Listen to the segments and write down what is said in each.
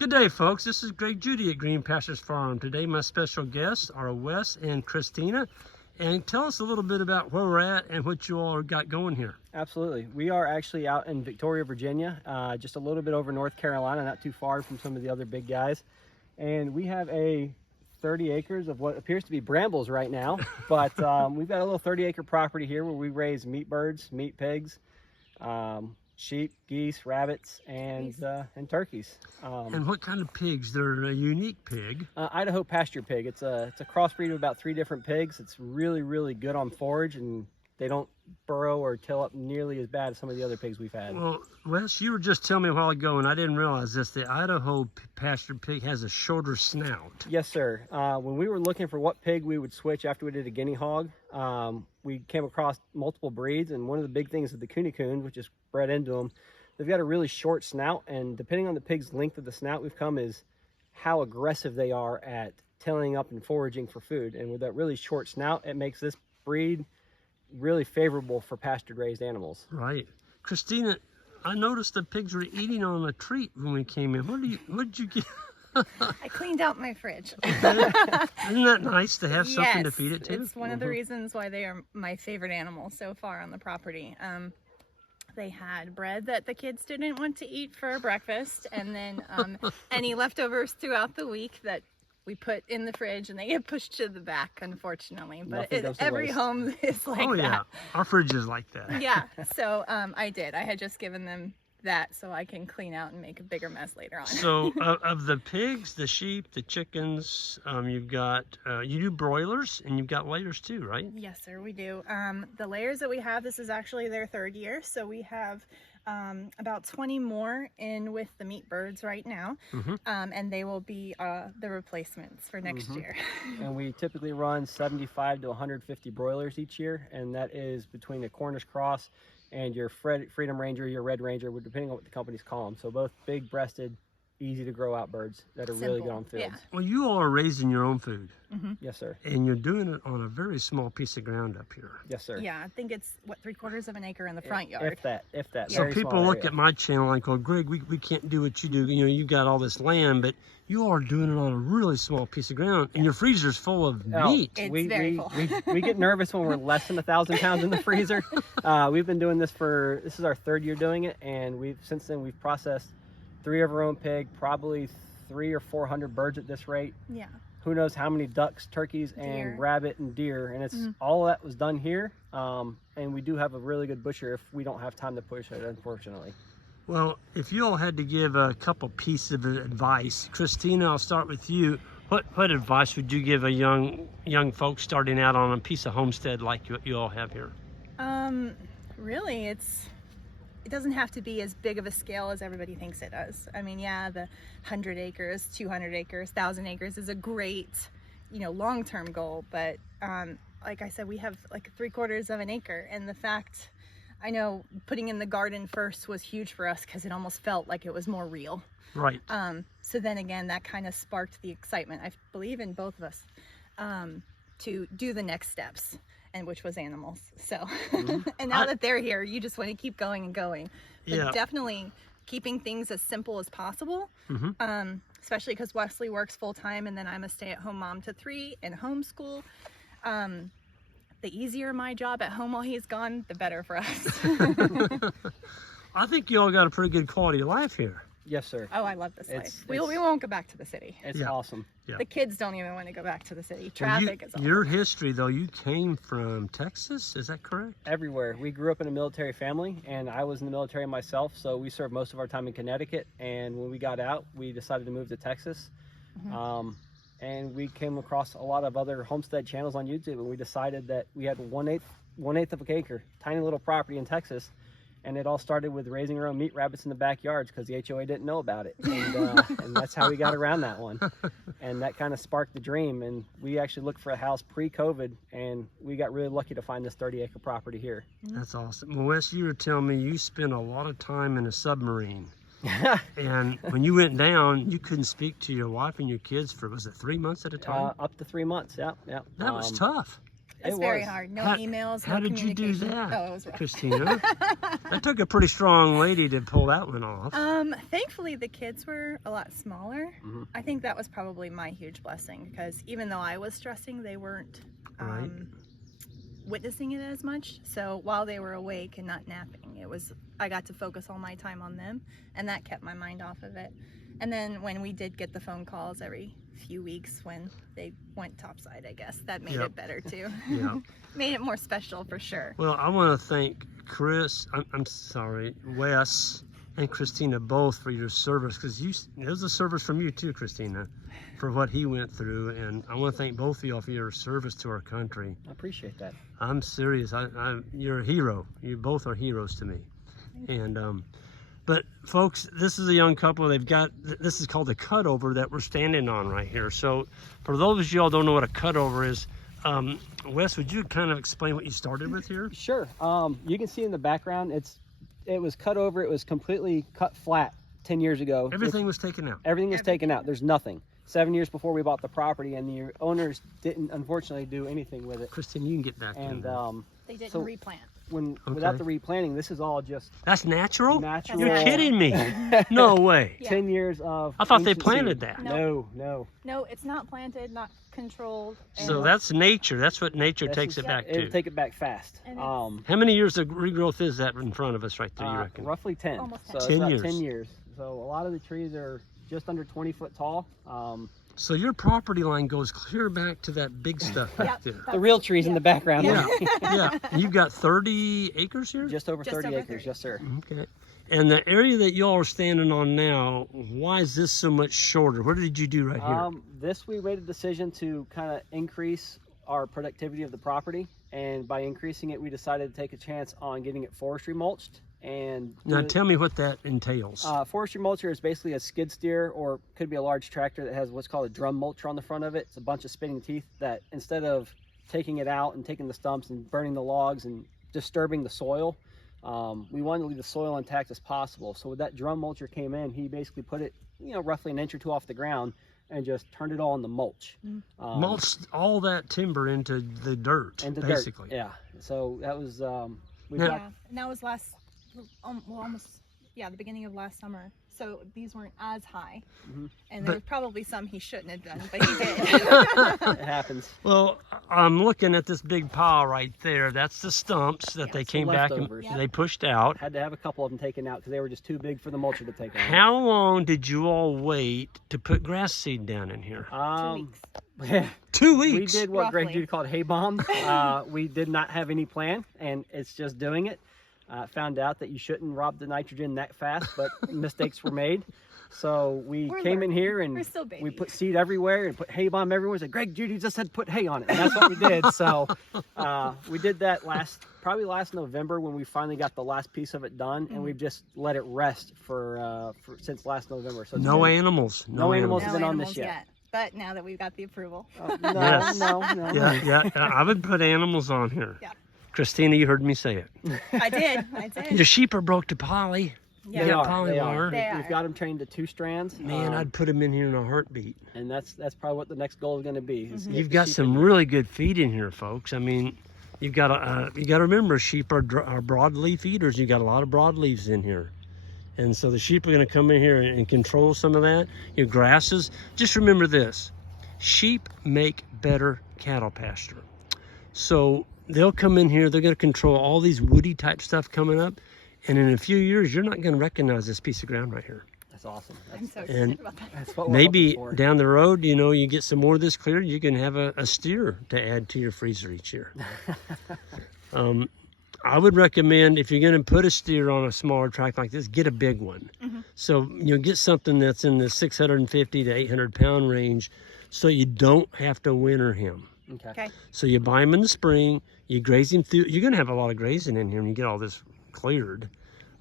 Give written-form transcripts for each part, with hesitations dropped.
Good day, folks. This is Greg Judy at Green Pastures Farm. Today, my special guests are Wes and Christina. And tell us a little bit about where we're at and what you all got going here. Absolutely. We are actually out in Victoria, Virginia, just a little bit over North Carolina, not too far from some of the other big guys. And we have a 30 acres of what appears to be brambles right now. But we've got a little 30-acre property here where we raise meat birds, meat pigs, sheep, geese, rabbits, and turkeys. And what kind of pigs? They're a unique pig. Idaho pasture pig. It's a crossbreed of about 3 different pigs. It's really, really good on forage, and they don't burrow or till up nearly as bad as some of the other pigs we've had. Well, Wes, you were just telling me a while ago, and I didn't realize this, the Idaho pasture pig has a shorter snout. Yes, sir. When we were looking for what pig we would switch after we did a guinea hog, we came across multiple breeds, and one of the big things is the coon, which is bred into them. They've got a really short snout, and depending on the pig's length of the snout we've come is how aggressive they are at tilling up and foraging for food. And with that really short snout, it makes this breed really favorable for pastured raised animals. Right. Christina, I noticed the pigs were eating on a treat when we came in. What did you get? I cleaned out my fridge. Isn't that nice to have something to feed it to? It's one of the reasons why they are my favorite animal so far on the property. They had bread that the kids didn't want to eat for breakfast, and then any leftovers throughout the week that we put in the fridge, and they get pushed to the back, unfortunately. But every home is like that. Oh yeah, our fridge is like that. Yeah, so I had just given them that so I can clean out and make a bigger mess later on. So of the pigs, the sheep, the chickens, you've got, you do broilers and you've got layers too, right? Yes, sir, we do. The layers that we have, this is actually their 3rd year. So we have about 20 more in with the meat birds right now. And they will be the replacements for next year. And we typically run 75 to 150 broilers each year. And that is between a Cornish cross and your Freedom Ranger, your Red Ranger, depending on what the companies call them. So both big-breasted, easy to grow out birds that are really good on fields. Yeah. Well, you all are raising your own food. Yes, sir. And you're doing it on a very small piece of ground up here. Yes, sir. Yeah, I think it's, what, 3/4 of an acre in the front yard. If that. So Very people small look area. at my channel and go, Greg, we can't do what you do. You know, you've got all this land, but you are doing it on a really small piece of ground, and your freezer's full of meat. It's very full. We get nervous when we're less than 1,000 pounds in the freezer. We've been doing this this is our 3rd year doing it, and since then we've processed 3 of our own pig, probably 300 or 400 birds at this rate. Yeah. Who knows how many ducks, turkeys, and rabbit and deer, and it's all of that was done here. And we do have a really good butcher if we don't have time to push it, unfortunately. Well, if you all had to give a couple pieces of advice, Christina, I'll start with you. What advice would you give a young folks starting out on a piece of homestead like you all have here? Really, it doesn't have to be as big of a scale as everybody thinks it does. I mean, yeah, the 100 acres, 200 acres, 1,000 acres is a great, long-term goal. But like I said, we have like 3/4 of an acre, and the fact, I know putting in the garden first was huge for us because it almost felt like it was more real. Right. So then again, that kind of sparked the excitement, I believe, in both of us, to do the next steps, and which was animals. So, and now that they're here, you just want to keep going and going. But definitely keeping things as simple as possible, especially because Wesley works full-time, and then I'm a stay-at-home mom to 3 and homeschool. The easier my job at home while he's gone, the better for us. I think you all got a pretty good quality of life here. Yes, sir. Oh, I love this life. We won't go back to the city. It's awesome. Yeah. The kids don't even want to go back to the city. Traffic is awful. Your history, though, you came from Texas, is that correct? Everywhere. We grew up in a military family, and I was in the military myself, so we served most of our time in Connecticut. And when we got out, we decided to move to Texas. And we came across a lot of other homestead channels on YouTube, and we decided that we had one eighth of an acre, tiny little property in Texas. And it all started with raising our own meat rabbits in the backyards because the HOA didn't know about it. And that's how we got around that one. And that kind of sparked the dream. And we actually looked for a house pre-COVID, and we got really lucky to find this 30-acre property here. That's awesome. Well, Wes, you were telling me you spent a lot of time in a submarine. And when you went down, you couldn't speak to your wife and your kids for, was it 3 months at a time? Up to 3 months, yeah. That was tough. It's very hard. No emails, no How did you do communication. that, Oh, it was rough. Christina? That took a pretty strong lady to pull that one off. Thankfully, the kids were a lot smaller. I think that was probably my huge blessing, because even though I was stressing, they weren't Right. witnessing it as much. So while they were awake and not napping, I got to focus all my time on them, and that kept my mind off of it. And then when we did get the phone calls every few weeks when they went topside, I guess that made it better too. Yeah. Made it more special for sure. Well, I want to thank Wes and Christina both for your service, because it was a service from you too, Christina, for what he went through. And I want to thank both of y'all for your service to our country. I appreciate that. I'm serious. You're a hero. You both are heroes to me. And but folks, this is a young couple. This is called the cutover that we're standing on right here. So for those of y'all who don't know what a cutover is, Wes, would you kind of explain what you started with here? Sure. You can see in the background, it was cut over. It was completely cut flat 10 years ago. Everything was taken out. Everything was taken out. There's nothing. 7 years before we bought the property, and the owners didn't, unfortunately, do anything with it. Christine, you can get back in And there. They didn't so replant. without the replanting, this is all just That's natural? natural. You're kidding me. No way. Yeah. 10 years of I thought they ancient planted seed. that. No. No, it's not planted, not controlled. So and- that's nature. That's what nature This takes is- it back It'll to. take it back fast. And it's- How many years of regrowth is that in front of us right there, you reckon? Roughly 10. Almost So 10. it's 10 about years. 10 years. So a lot of the trees are just under 20 foot tall. So your property line goes clear back to that big stuff back Yep. there. The real trees in the background. Yeah, yeah. You've got 30 acres here? Just over Just 30 over acres, 30. yes sir. Okay. And the area that y'all are standing on now, why is this so much shorter? What did you do right here? This we made a decision to kind of increase our productivity of the property, and by increasing it we decided to take a chance on getting it forestry mulched. And Now tell me what that entails. forestry mulcher is basically a skid steer, or could be a large tractor that has what's called a drum mulcher on the front of it. It's a bunch of spinning teeth that, instead of taking it out and taking the stumps and burning the logs and disturbing the soil, we wanted to leave the soil intact as possible. So when that drum mulcher came in, he basically put it, roughly an inch or two off the ground and just turned it all into mulch. Mulched all that timber into the dirt, Into basically. dirt. Yeah. So that was we Now- got Yeah, and that was the beginning of last summer. So these weren't as high, and there was probably some he shouldn't have done, but he did. it happens. Well, I'm looking at this big pile right there. That's the stumps that they came back and leftovers. they pushed out. Had to have a couple of them taken out because they were just too big for the mulcher to take out. How long did you all wait to put grass seed down in here? 2 weeks. 2 We weeks. did what Greg Roughly. Jude called hay bomb. We did not have any plan, and it's just doing it. Found out that you shouldn't rob the nitrogen that fast, but mistakes were made. So we We're came in learning. here and We're still we babies. put seed everywhere and put hay bomb everywhere. Said Greg Judy just said put hay on it, and that's what we did. So we did that probably last November when we finally got the last piece of it done, and we've just let it rest for since last November. So it's No been- animals. No animals. No Hasn't been on animals this yet. But now that we've got the approval, No, Yes. no. Yeah. I would put animals on here. Yeah. Christina, you heard me say it. I did. The sheep are broke to poly. Yeah. They got are. They polywire. are. They We've are. got them trained to 2 strands. Man, I'd put them in here in a heartbeat. And that's probably what the next goal is going to be. is get You've the got sheep some in. really good feed in here, folks. I mean, you got to remember, sheep are broadleaf eaters. You got a lot of broadleaves in here, and so the sheep are going to come in here and control some of that. Your grasses. Just remember this: sheep make better cattle pasture. So they'll come in here. They're going to control all these woody type stuff coming up, and in a few years, you're not going to recognize this piece of ground right here. That's awesome. I'm so And excited about that. That's what we're Maybe hoping for. down the road, you get some more of this cleared, you can have a steer to add to your freezer each year. I would recommend, if you're going to put a steer on a smaller tract like this, get a big one. So get something that's in the 650 to 800 pound range, so you don't have to winter him. Okay. So you buy him in the spring, you graze him through. You're going to have a lot of grazing in here when you get all this cleared.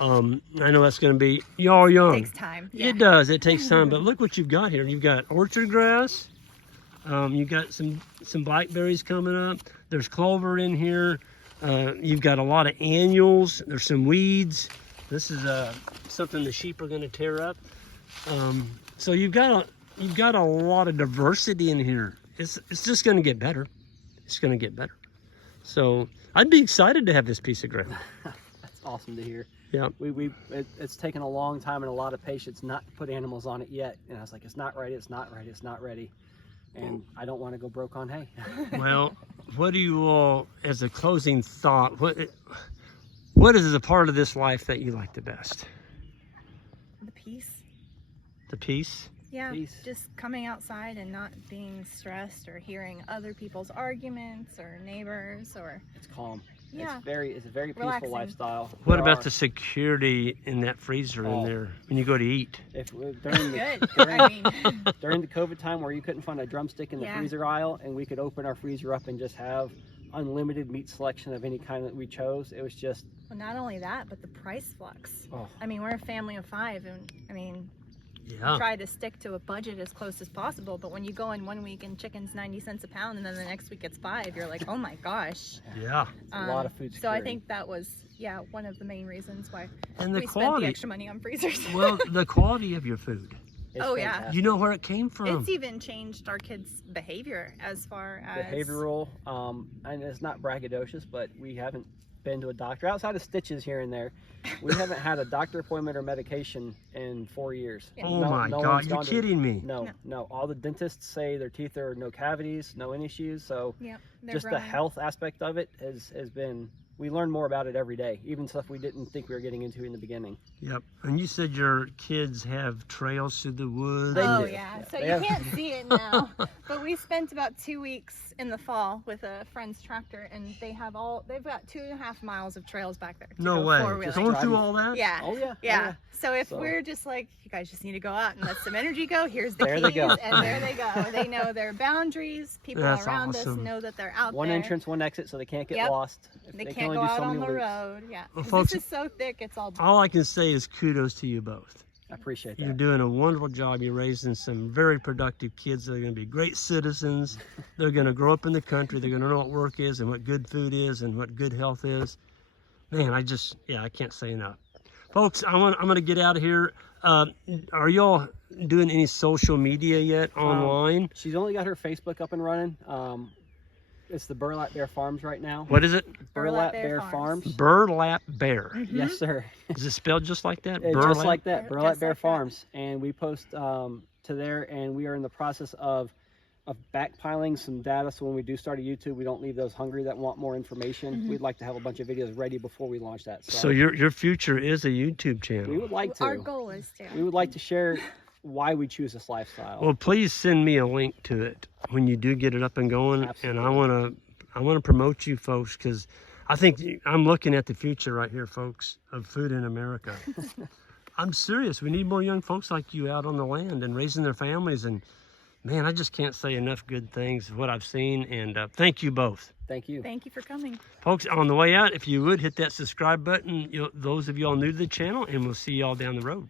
I know that's going to be, y'all young. Takes time. Yeah. It does. It takes time. But look what you've got here. You've got orchard grass. You've got some blackberries coming up. There's clover in here. You've got a lot of annuals. There's some weeds. This is something the sheep are going to tear up. So you've got a lot of diversity in here. It's just going to get better. It's going to get better. So I'd be excited to have this piece of ground. That's awesome to hear. Yeah. It's taken a long time and a lot of patience not to put animals on it yet. And I was like, it's not ready, it's not ready, it's not ready. And I don't want to go broke on hay. Well, what do you all, as a closing thought, what is the part of this life that you like the best? The peace. The peace? Yeah, Peace. just coming outside and not being stressed or hearing other people's arguments or neighbors or It's calm. Yeah. It's a very peaceful Relaxing. lifestyle. What There about are- the security in that freezer in Oh. there when you go to eat? during good. during, I mean, during the COVID time where you couldn't find a drumstick in the Yeah. freezer aisle and we could open our freezer up and just have unlimited meat selection of any kind that we chose, it was just, well, not only that, but the price flux. oh, I mean, we're a family of 5, and I mean, Yeah. try to stick to a budget as close as possible. But when you go in one week and chicken's 90 cents a pound, and then the next week it's 5, you're like, oh my gosh. Yeah. a lot of food So I security. think that was, yeah, one of the main reasons why And the we spent the quality, extra money on freezers. well, the quality of your food. It's Oh, yeah. fantastic. You know where it came from. It's even changed our kids' behavior as far as Behavioral, and it's not braggadocious, but we haven't been to a doctor outside of stitches here and there. We haven't had a doctor appointment or medication in 4 years. Oh No- my no God, one's you're gone to- kidding me. No, No. no. All the dentists say their teeth are no cavities, no issues. So Yeah, they're just the growing. health aspect of it has been. We learn more about it every day, even stuff we didn't think we were getting into in the beginning. Yep. And you said your kids have trails through the woods. They Oh do. yeah, Yeah, so they you have- can't see it now, but we spent about 2 weeks in the fall with a friend's tractor, and they've got 2.5 miles of trails back there. To No go way. four-wheeling. Going through driving. all that? Yeah. Oh yeah. Yeah. So if So- we're just like, you guys just need to go out and let some energy go, here's the There keys, they go. and there they go. They know their boundaries. People That's around awesome. us know that they're out One there. entrance, one exit, so they can't get Yep. lost. If They can can't only go do out so on many the loops. road. Yeah. Well, 'Cause folks- this is so thick, it's all. All I can say is kudos to you both. I appreciate You're that. doing a wonderful job. You're raising some very productive kids that are going to be great citizens. They're going to grow up in the country. They're going to know what work is and what good food is and what good health is. Man, I can't say enough. Folks, I'm going to get out of here. Are y'all doing any social media yet online? She's only got her Facebook up and running. It's the Burlap Bear Farms right now. What is it? Burlap Bear Farms. Burlap Bear. Yes, sir. Is it spelled just like that? Just like that, Just Burlap Bear like that. Farms, and we post to there, and we are in the process of backpiling some data. So when we do start a YouTube, we don't leave those hungry that want more information. We'd like to have a bunch of videos ready before we launch that. So your future is a YouTube we channel. would like to. Our goal is to. We would like to share why we choose this lifestyle. Well, please send me a link to it when you do get it up and going. Absolutely. And I want to promote you folks because I think I'm looking at the future right here, folks, of food in America. I'm serious. We need more young folks like you out on the land and raising their families. And man, I just can't say enough good things of what I've seen. And thank you both. Thank you. Thank you for coming. Folks, on the way out, if you would hit that subscribe button, those of y'all new to the channel, and we'll see y'all down the road.